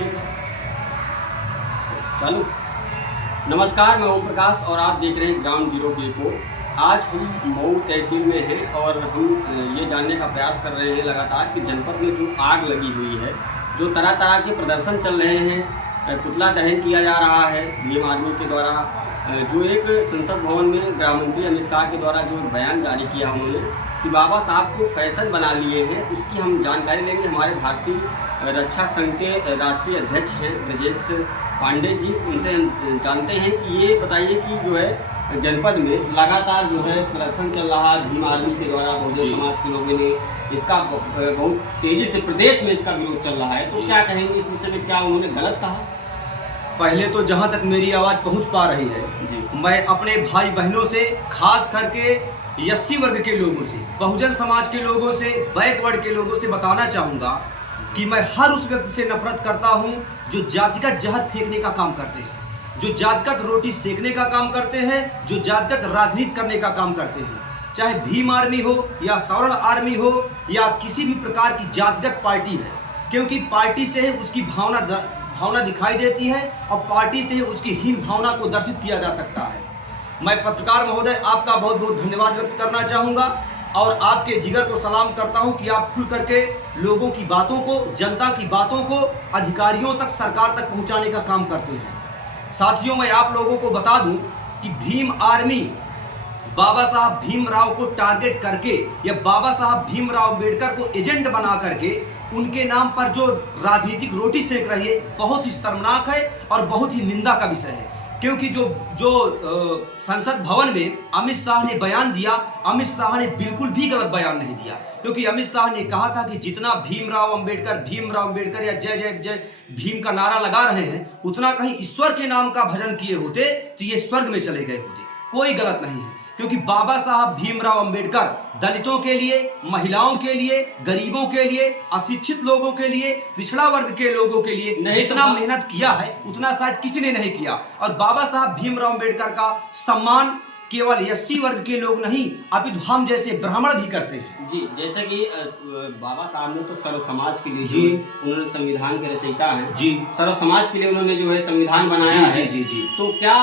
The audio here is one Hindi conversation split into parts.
ठीक है, चालू। नमस्कार, मैं ओम प्रकाश और आप देख रहे हैं ग्राउंड जीरो की रिपोर्ट। आज हम मऊ तहसील में हैं और हम ये जानने का प्रयास कर रहे हैं लगातार कि जनपद में जो आग लगी हुई है, जो तरह तरह के प्रदर्शन चल रहे हैं, पुतला दहन किया जा रहा है भीम आर्मी के द्वारा, जो एक संसद भवन में गृह मंत्री अमित शाह के द्वारा जो बयान जारी किया उन्होंने कि बाबा साहब को फैशन बना लिए हैं, उसकी हम जानकारी लेंगे। हमारे भारतीय रक्षा संघ के राष्ट्रीय अध्यक्ष हैं ब्रजेश पांडे जी, उनसे हम जानते हैं कि ये बताइए कि जो है जनपद में लगातार जो है प्रदर्शन चल रहा है भीम आर्मी के द्वारा, बहुजन समाज के लोगों ने इसका बहुत तेजी से प्रदेश में इसका विरोध चल रहा है, तो क्या कहेंगे इस विषय में? क्या उन्होंने गलत कहा? पहले तो जहां तक मेरी आवाज़ पहुंच पा रही है जी, मैं अपने भाई बहनों से, खास करके एससी वर्ग के लोगों से, बहुजन समाज के लोगों से, बैकवर्ड के लोगों से बताना चाहूँगा कि मैं हर उस व्यक्ति से नफरत करता हूं जो जातिगत जहर फेंकने का काम करते हैं, जो जातिगत रोटी सेकने का काम करते हैं, जो जातिगत राजनीति करने का काम करते हैं। चाहे भीम आर्मी हो या सवर्ण आर्मी हो या किसी भी प्रकार की जातिगत पार्टी है, क्योंकि पार्टी से ही उसकी भावना दिखाई देती है और पार्टी से ही उसकी हीन भावना को दर्शित किया जा सकता है। मैं पत्रकार महोदय आपका बहुत बहुत धन्यवाद व्यक्त करना चाहूँगा और आपके जिगर को सलाम करता हूं कि आप खुल करके लोगों की बातों को, जनता की बातों को अधिकारियों तक, सरकार तक पहुंचाने का काम करते हैं। साथियों, मैं आप लोगों को बता दूं कि भीम आर्मी बाबा साहब भीमराव को टारगेट करके या बाबा साहब भीमराव अम्बेडकर को एजेंट बना करके उनके नाम पर जो राजनीतिक रोटी सेक रही है, बहुत ही शर्मनाक है और बहुत ही निंदा का विषय है। क्योंकि जो संसद भवन में अमित शाह ने बयान दिया, अमित शाह ने बिल्कुल भी गलत बयान नहीं दिया, क्योंकि अमित शाह ने कहा था कि जितना भीमराव अम्बेडकर या जय जय जय भीम का नारा लगा रहे हैं, उतना कहीं ईश्वर के नाम का भजन किए होते तो ये स्वर्ग में चले गए होते। कोई गलत नहीं है, क्योंकि बाबा साहब भीमराव अम्बेडकर दलितों के लिए, महिलाओं के लिए, गरीबों के लिए, अशिक्षित लोगों के लिए, पिछड़ा वर्ग के लोगों के लिए जितना मेहनत किया है उतना शायद किसी ने नहीं किया। और बाबा साहब भीमराव अम्बेडकर का सम्मान केवल एससी वर्ग के लोग नहीं, अपितु हम जैसे ब्राह्मण भी करते हैं। जी, जैसे कि बाबा साहब ने तो सर्व समाज के लिए जी, उन्होंने संविधान के रचयिता हैं जी, सर्व समाज के लिए उन्होंने जो है संविधान बनाया है जी, तो क्या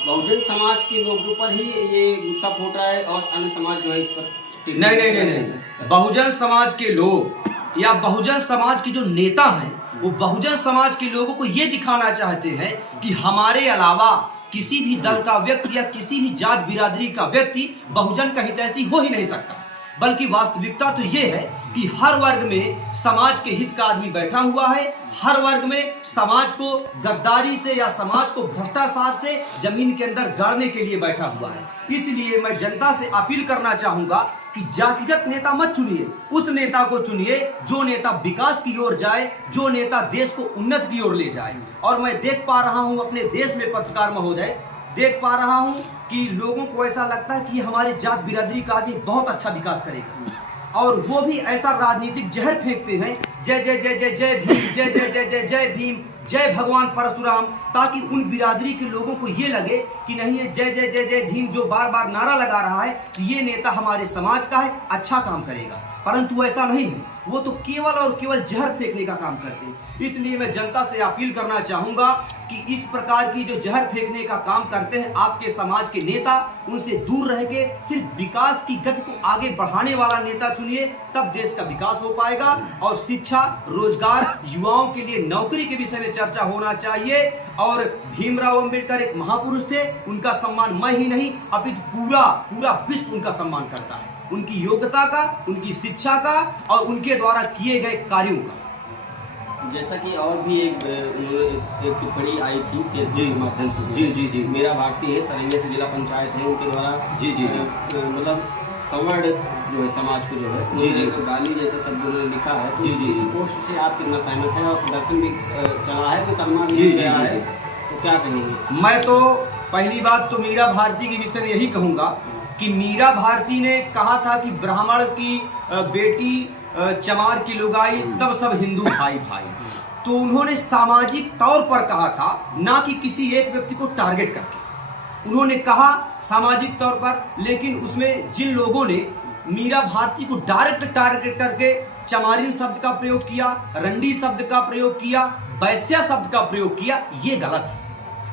बहुजन समाज के लोगों पर ही ये गुस्सा फूट रहा है और अन्य समाज जो है इस पर नहीं, बहुजन समाज के लोग या बहुजन समाज के जो नेता हैं, वो बहुजन समाज के लोगों को ये दिखाना चाहते हैं कि हमारे अलावा किसी भी दल का व्यक्ति या किसी भी जात बिरादरी का व्यक्ति बहुजन का हितैषी हो ही नहीं सकता। बल्कि वास्तविकता तो ये है कि हर वर्ग में समाज के हित का आदमी बैठा हुआ है, हर वर्ग में समाज को गद्दारी से या समाज को भ्रष्टाचार से जमीन के अंदर गाड़ने के लिए बैठा हुआ है। इसलिए मैं जनता से अपील करना चाहूंगा कि जातिगत नेता मत चुनिए, उस नेता को चुनिए जो नेता विकास की ओर जाए, जो नेता देश को उन्नति की ओर ले जाए। और मैं देख पा रहा हूं अपने देश में, पत्रकार महोदय, देख पा रहा हूं कि लोगों को ऐसा लगता है कि हमारे जात बिरादरी का आदमी बहुत अच्छा विकास करेगा, और वो भी ऐसा राजनीतिक जहर फेंकते हैं, जय जय जय जय जय भीम, जय जय जय जय जय भीम, जय भगवान परशुराम, ताकि उन बिरादरी के लोगों को ये लगे कि नहीं, ये जय जय जय जय भीम जो बार बार नारा लगा रहा है, ये नेता हमारे समाज का है, अच्छा काम करेगा। परंतु ऐसा नहीं है, वो तो केवल और केवल जहर फेंकने का काम करते हैं। इसलिए मैं जनता से अपील करना चाहूंगा कि इस प्रकार की जो जहर फेंकने का काम करते हैं आपके समाज के नेता, उनसे दूर रह के सिर्फ विकास की गति को आगे बढ़ाने वाला नेता चुनिए, तब देश का विकास हो पाएगा। और शिक्षा, रोजगार, युवाओं के लिए नौकरी के विषय में चर्चा होना चाहिए। और भीमराव अम्बेडकर एक महापुरुष थे, उनका सम्मान मैं ही नहीं अपितु पूरा विश्व उनका सम्मान करता है, उनकी योग्यता का, उनकी शिक्षा का और उनके द्वारा किए गए कार्यों का। जैसा कि और भी एक टिप्पणी आई थी फेसबुक के माध्यम से जी, मेरा भारतीय है, सरैया से जिला पंचायत है, उनके द्वारा मतलब सवर्ण जो है समाज को जो है जी गाली जैसे शब्दों ने लिखा है, तो इस पोस्ट से आप कितना सहमत हैं? और प्रदर्शन भी चला है, मुकदमा भी गया है, तो क्या कहेंगे? मैं तो पहली बात तो मीरा भारती के विषय में यही कहूँगा कि मीरा भारती ने कहा था कि ब्राह्मण की बेटी चमार की लुगाई तब सब हिंदू भाई भाई, तो उन्होंने सामाजिक तौर पर कहा था, ना कि किसी एक व्यक्ति को टारगेट करके उन्होंने कहा सामाजिक तौर पर। लेकिन उसमें जिन लोगों ने मीरा भारती को डायरेक्ट टारगेट करके चमारिन शब्द का प्रयोग किया, रंडी शब्द का प्रयोग किया, वैश्या शब्द का प्रयोग किया, ये गलत है।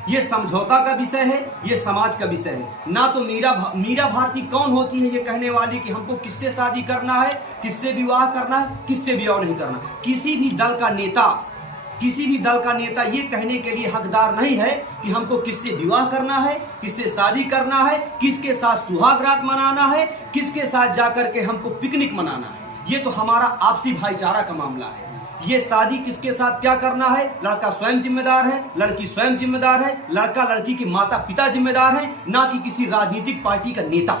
ये समझौता का विषय है, ये समाज का विषय है। ना तो मीरा भारती कौन होती है ये कहने वाली कि हमको किससे शादी करना है, किससे विवाह करना है, किससे विवाह नहीं करना। किसी भी दल का नेता ये कहने के लिए हकदार नहीं है कि हमको किससे विवाह करना है, किससे शादी करना है, किसके साथ सुहाग रात मनाना है, किसके साथ जाकर के हमको पिकनिक मनाना है। ये तो हमारा आपसी भाईचारा का मामला है। ये शादी किसके साथ क्या करना है, लड़का स्वयं जिम्मेदार है, लड़की स्वयं जिम्मेदार है, लड़का लड़की के माता पिता जिम्मेदार है, ना कि किसी राजनीतिक पार्टी का नेता।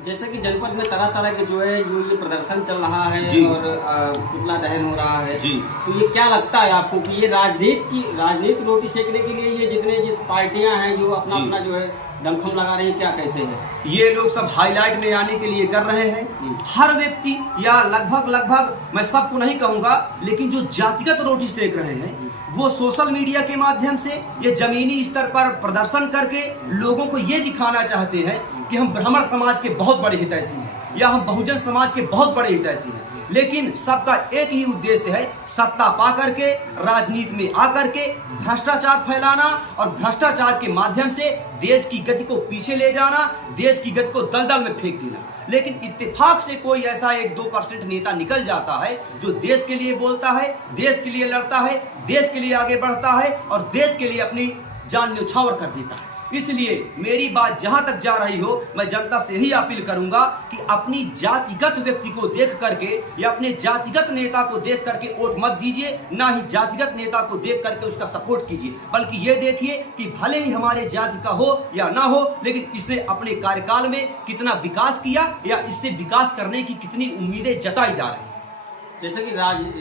जैसे कि जनपद में तरह तरह के जो ये प्रदर्शन चल रहा है और पुतला दहन हो रहा है जी, तो ये क्या लगता है आपको कि ये राजनीति रोटी सेकने के लिए ये जिस पार्टियां हैं जो अपना जो है दमखम लगा रही है, क्या कैसे है? ये लोग सब हाईलाइट में आने के लिए कर रहे हैं। हर व्यक्ति या लगभग मैं सबको नहीं कहूंगा, लेकिन जो जातिगत रोटी सेक रहे हैं वो सोशल मीडिया के माध्यम से ये जमीनी स्तर पर प्रदर्शन करके लोगों को ये दिखाना चाहते हैं कि हम ब्राह्मण समाज के बहुत बड़े हितैषी हैं या हम बहुजन समाज के बहुत बड़े हितैषी हैं। लेकिन सबका एक ही उद्देश्य है, सत्ता पा करके राजनीति में आकर के भ्रष्टाचार फैलाना और भ्रष्टाचार के माध्यम से देश की गति को पीछे ले जाना, देश की गति को दलदल में फेंक देना। लेकिन इत्तेफाक से कोई ऐसा 1-2% नेता निकल जाता है जो देश के लिए बोलता है, देश के लिए लड़ता है, देश के लिए आगे बढ़ता है और देश के लिए अपनी जान न्यौछावर कर देता है। इसलिए मेरी बात जहां तक जा रही हो, मैं जनता से ही अपील करूंगा कि अपनी जातिगत व्यक्ति को देख करके या अपने जातिगत नेता को देख करके वोट मत दीजिए, ना ही जातिगत नेता को देख करके उसका सपोर्ट कीजिए, बल्कि ये देखिए कि भले ही हमारे जाति का हो या ना हो, लेकिन इसने अपने कार्यकाल में कितना विकास किया या इससे विकास करने की कितनी उम्मीदें जताई जा रही हैं। जैसे कि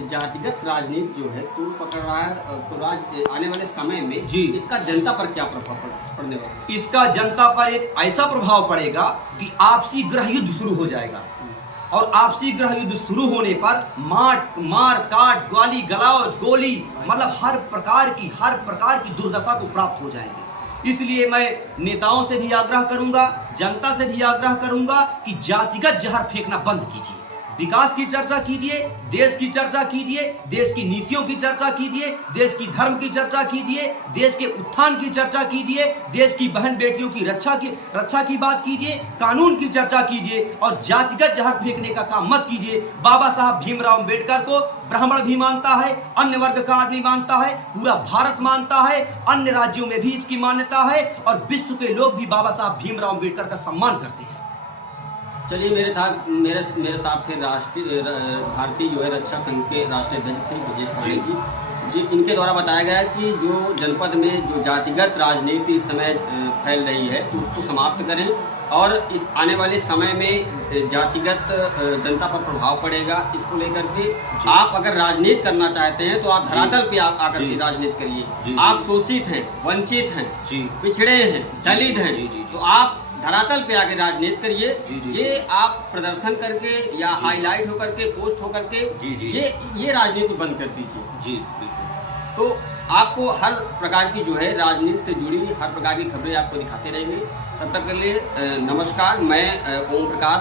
जातिगत राजनीति जो है तो पकड़ रहा है, तो आने वाले समय में जी इसका जनता पर क्या प्रभाव पड़ने वाला है? इसका जनता पर एक ऐसा प्रभाव पड़ेगा कि आपसी गृह युद्ध शुरू हो जाएगा और आपसी गृह युद्ध शुरू होने पर मार काट, गाली गलौज, गोली, मतलब हर प्रकार की दुर्दशा को प्राप्त हो जाएगी। इसलिए मैं नेताओं से भी आग्रह करूंगा, जनता से भी आग्रह करूंगा कि जातिगत जहर फेंकना बंद कीजिए, विकास की चर्चा कीजिए, देश की चर्चा कीजिए, देश की नीतियों की चर्चा कीजिए, देश की धर्म की चर्चा कीजिए, देश के उत्थान की चर्चा कीजिए, देश की बहन बेटियों की रक्षा की बात कीजिए, कानून की चर्चा कीजिए और जातिगत जहर फेंकने का काम मत कीजिए। बाबा साहब भीमराव अम्बेडकर को ब्राह्मण भी मानता है, अन्य वर्ग का आदमी मानता है, पूरा भारत मानता है, अन्य राज्यों में भी इसकी मान्यता है और विश्व के लोग भी बाबा साहब भीमराव अम्बेडकर का सम्मान करते हैं। चलिए, मेरे साथ थे राष्ट्रीय भारतीय जो है रक्षा संघ के राष्ट्रीय अध्यक्ष थे ब्रजेश पांडे जी। इनके द्वारा बताया गया कि जो जनपद में जो जातिगत राजनीति इस समय फैल रही है तो उसको समाप्त करें और इस आने वाले समय में जातिगत जनता पर प्रभाव पड़ेगा। इसको लेकर के आप अगर राजनीति करना चाहते हैं तो आप धरातल पे आकर के राजनीति करिए। आप शोषित हैं, वंचित हैं, पिछड़े हैं, दलित हैं, तो आप धरातल पे आगे राजनीति करिए। ये आप प्रदर्शन करके या हाईलाइट होकर के, पोस्ट होकर के ये राजनीति बंद कर दीजिए। तो आपको हर प्रकार की जो है राजनीति से जुड़ी हर प्रकार की खबरें आपको दिखाते रहेंगे। तब तक के लिए नमस्कार। मैं ओम प्रकाश।